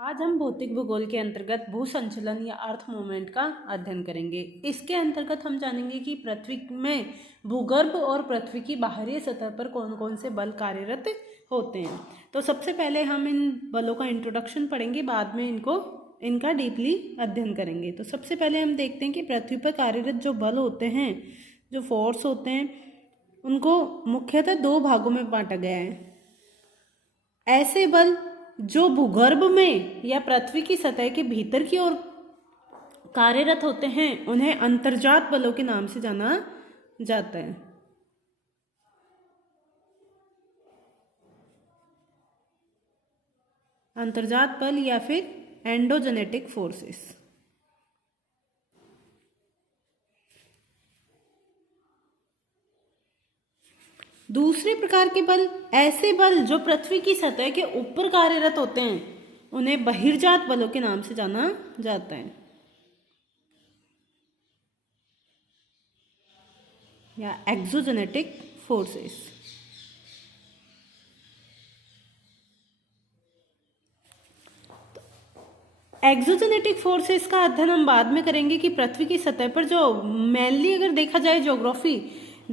आज हम भौतिक भूगोल के अंतर्गत भू संचलन या अर्थ मूवमेंट का अध्ययन करेंगे। इसके अंतर्गत हम जानेंगे कि पृथ्वी में भूगर्भ और पृथ्वी की बाहरी सतह पर कौन कौन से बल कार्यरत होते हैं। तो सबसे पहले हम इन बलों का इंट्रोडक्शन पढ़ेंगे, बाद में इनका डीपली अध्ययन करेंगे। तो सबसे पहले हम देखते हैं कि पृथ्वी पर कार्यरत जो बल होते हैं, जो फोर्स होते हैं, उनको मुख्यतः दो भागों में बांटा गया है। ऐसे बल जो भूगर्भ में या पृथ्वी की सतह के भीतर की ओर कार्यरत होते हैं, उन्हें अंतर्जात बलों के नाम से जाना जाता है। अंतर्जात बल या फिर एंडोजेनेटिक फोर्सेस। दूसरे प्रकार के बल, ऐसे बल जो पृथ्वी की सतह के ऊपर कार्यरत होते हैं, उन्हें बहिर्जात बलों के नाम से जाना जाता है या एक्सोजेनेटिक फोर्सेस। एक्सोजेनेटिक फोर्सेस का अध्ययन हम बाद में करेंगे कि पृथ्वी की सतह पर जो मेनली अगर देखा जाए ज्योग्राफी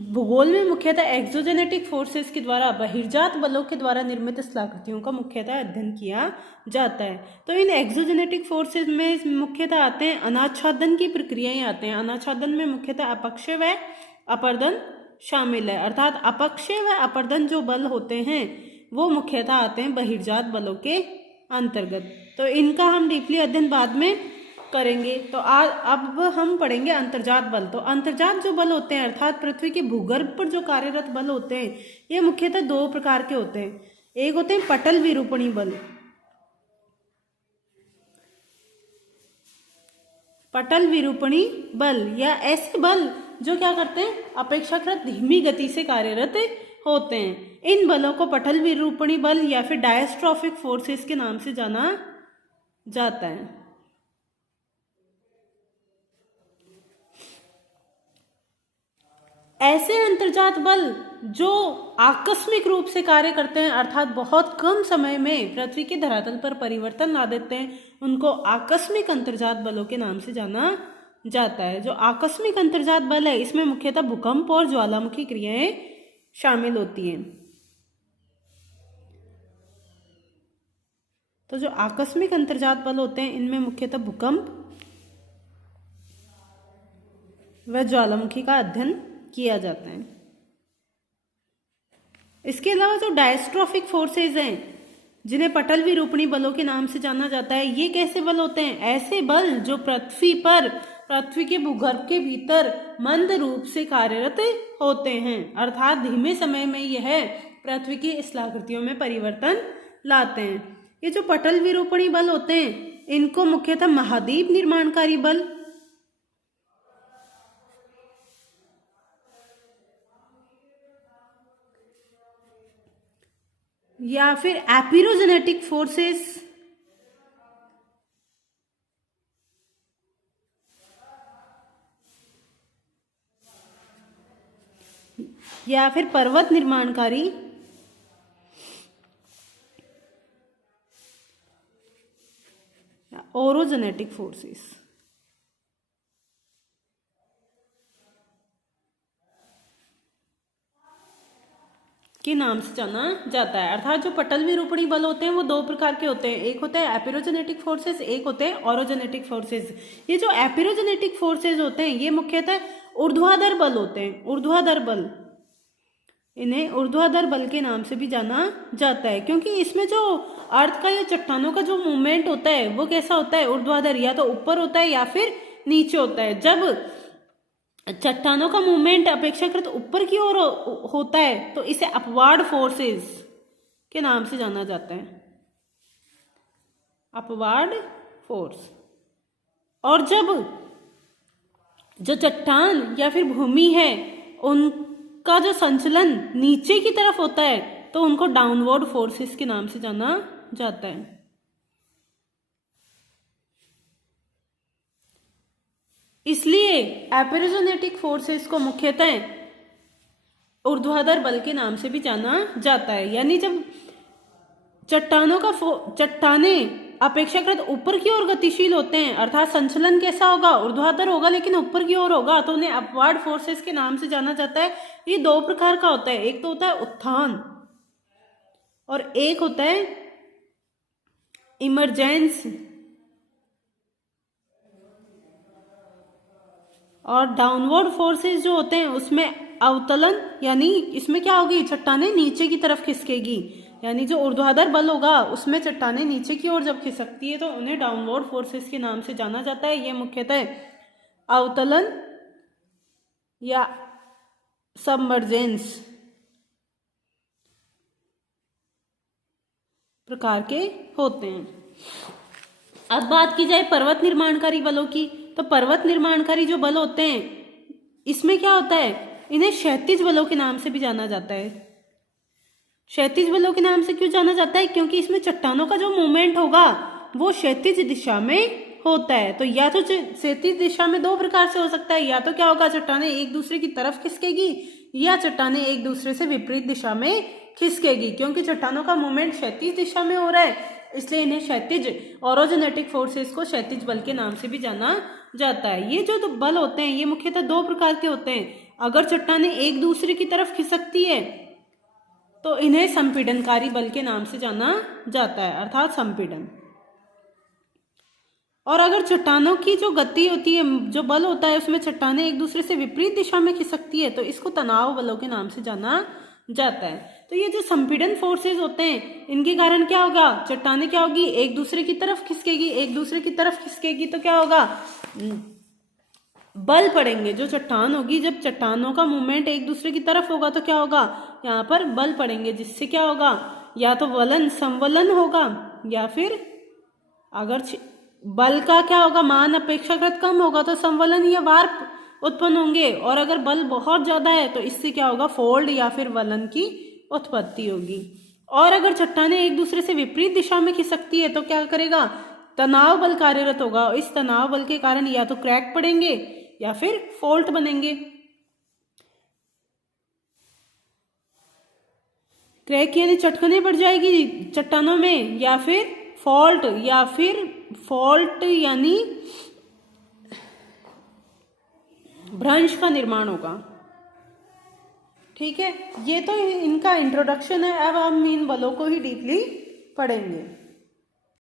भूगोल में मुख्यतः एक्सोजेनेटिक फोर्सेस के द्वारा बहिर्जात बलों के द्वारा निर्मित स्थलाकृतियों का मुख्यतः अध्ययन किया जाता है। तो इन एक्सोजेनेटिक फोर्सेस में मुख्यतः आते हैं अनाच्छादन की प्रक्रियाएं आते हैं। अनाच्छादन में मुख्यतः अपक्षय व अपर्दन शामिल है, अर्थात अपक्षय व अपर्दन जो बल होते हैं वो मुख्यतः आते हैं बहिर्जात बलों के अंतर्गत। तो इनका हम डीपली अध्ययन बाद में करेंगे। तो अब हम पढ़ेंगे अंतर्जात बल। तो अंतर्जात जो बल होते हैं, अर्थात पृथ्वी के भूगर्भ पर जो कार्यरत बल होते हैं, ये मुख्यतः दो प्रकार के होते हैं। एक होते हैं पटल विरूपणी बल। पटल विरूपणी बल या ऐसे बल जो क्या करते हैं, अपेक्षाकृत धीमी गति से कार्यरत होते हैं। इन बलों को पटल विरूपणी बल या फिर डायस्ट्रॉफिक फोर्सेस के नाम से जाना जाता है। ऐसे अंतर्जात बल जो आकस्मिक रूप से कार्य करते हैं, अर्थात बहुत कम समय में पृथ्वी के धरातल पर परिवर्तन ला देते हैं, उनको आकस्मिक अंतर्जात बलों के नाम से जाना जाता है। जो आकस्मिक अंतर्जात बल है, इसमें मुख्यतः भूकंप और ज्वालामुखी क्रियाएं शामिल होती हैं। तो जो आकस्मिक अंतर्जात बल होते हैं, इनमें मुख्यतः भूकंप व ज्वालामुखी का अध्ययन किया जाता है। इसके अलावा जो डायस्ट्रॉफिक फोर्सेस हैं, जिन्हें पटल विरूपणी बलों के नाम से जाना जाता है, ये कैसे बल होते हैं? ऐसे बल जो पृथ्वी के भूगर्भ के भीतर मंद रूप से कार्यरत होते हैं, अर्थात धीमे समय में यह पृथ्वी की स्थलाकृतियों में परिवर्तन लाते हैं। ये जो पटल विरूपणी बल होते हैं, इनको मुख्यतः महाद्वीप निर्माणकारी बल या फिर एपिरोजेनेटिक फोर्सेस या फिर पर्वत निर्माणकारी ओरोजेनेटिक फोर्सेस के नाम से जाना जाता है। अर्थात जो पटल विरूपणी बल होते हैं वो दो प्रकार के होते हैं। एक होता है एपिरोजेनेटिक फोर्सेस, एक होते हैं ओरोजेनेटिक फोर्सेस। ये जो एपिरोजेनेटिक फोर्सेस होते हैं, ये मुख्यतः ऊर्ध्वाधर बल होते हैं। ऊर्ध्वाधर बल, इन्हें ऊर्ध्वाधर बल के नाम से भी जाना जाता है, क्योंकि इसमें जो अर्थ का या चट्टानों का जो मूवमेंट होता है वो कैसा होता है? ऊर्ध्वाधर, या तो ऊपर होता है या फिर नीचे होता है। जब चट्टानों का मूवमेंट अपेक्षाकृत ऊपर की ओर होता है तो इसे अपवार्ड फोर्सेस के नाम से जाना जाता है, अपवार्ड फोर्स। और जब जो चट्टान या फिर भूमि है उनका जो संचलन नीचे की तरफ होता है तो उनको डाउनवर्ड फोर्सेस के नाम से जाना जाता है। इसलिए एपिरोजेनेटिक फोर्सेस को मुख्यतः ऊर्ध्वाधर बल के नाम से भी जाना जाता है। यानी जब चट्टानें अपेक्षाकृत ऊपर की ओर गतिशील होते हैं, अर्थात संचलन कैसा होगा, ऊर्ध्वाधर होगा लेकिन ऊपर की ओर होगा, तो उन्हें अपवर्ड फोर्सेस के नाम से जाना जाता है। ये दो प्रकार का होता है, एक तो होता है उत्थान और एक होता है इमरजेंस। और डाउनवर्ड फोर्सेस जो होते हैं उसमें अवतलन, यानी इसमें क्या होगी, चट्टानें नीचे की तरफ खिसकेगी, यानी जो ऊर्ध्वाधर बल होगा उसमें चट्टानें नीचे की ओर जब खिसकती है तो उन्हें डाउनवर्ड फोर्सेस के नाम से जाना जाता है। ये मुख्यतः अवतलन या सबमर्जेंस प्रकार के होते हैं। अब बात की जाए पर्वत निर्माणकारी बलों की, तो पर्वत निर्माणकारी जो बल होते हैं इसमें क्या होता है, इन्हें क्षैतिज बलों के नाम से भी जाना जाता है। क्षैतिज बलों के नाम से क्यों जाना जाता है, क्योंकि इसमें चट्टानों का जो मूवमेंट होगा वो क्षैतिज दिशा में होता है। तो या तो क्षैतिज दिशा में दो प्रकार से हो सकता है, या तो क्या होगा, चट्टानें एक दूसरे की तरफ खिसकेगी या चट्टानें एक दूसरे से विपरीत दिशा में खिसकेगी। क्योंकि चट्टानों का मूवमेंट क्षैतिज दिशा में हो रहा है इसलिए इन्हें क्षैतिज ऑरोजेनेटिक फोर्सेस को क्षैतिज बल के नाम से भी जाना जाता है। ये जो बल होते हैं ये मुख्यतः दो प्रकार के होते हैं। अगर चट्टानें एक दूसरे की तरफ खिसकती है तो इन्हें संपीड़नकारी बल के नाम से जाना जाता है, अर्थात संपीड़न। और अगर चट्टानों की जो गति होती है, जो बल होता है उसमें चट्टानें एक दूसरे से विपरीत दिशा में खिसकती है तो इसको तनाव बलों के नाम से जाना जाता है। तो ये जो संपीड़न फोर्सेस होते हैं इनके कारण क्या होगा, चट्टानें क्या होगी, एक दूसरे की तरफ खिसकेगी, एक दूसरे की तरफ खिसकेगी तो क्या होगा, बल पड़ेंगे। जो चट्टान होगी, जब चट्टानों का मूवमेंट एक दूसरे की तरफ होगा तो क्या होगा, यहाँ पर बल पड़ेंगे, जिससे क्या होगा, या तो वलन संवलन होगा या फिर अगर बल का क्या होगा, मान अपेक्षाकृत कम होगा तो संवलन या वार्प उत्पन्न होंगे, और अगर बल बहुत ज्यादा है तो इससे क्या होगा, फोल्ड या फिर वलन की उत्पत्ति होगी। और अगर चट्टानें एक दूसरे से विपरीत दिशा में खिसकती है तो क्या करेगा, तनाव बल कार्यरत होगा। इस तनाव बल के कारण या तो क्रैक पड़ेंगे या फिर फॉल्ट बनेंगे। क्रैक यानी चटकने पड़ जाएगी चट्टानों में, या फिर फॉल्ट यानी भ्रंश का निर्माण होगा। ठीक है, ये तो इनका इंट्रोडक्शन है। अब हम इन बलों को ही डीपली पढ़ेंगे।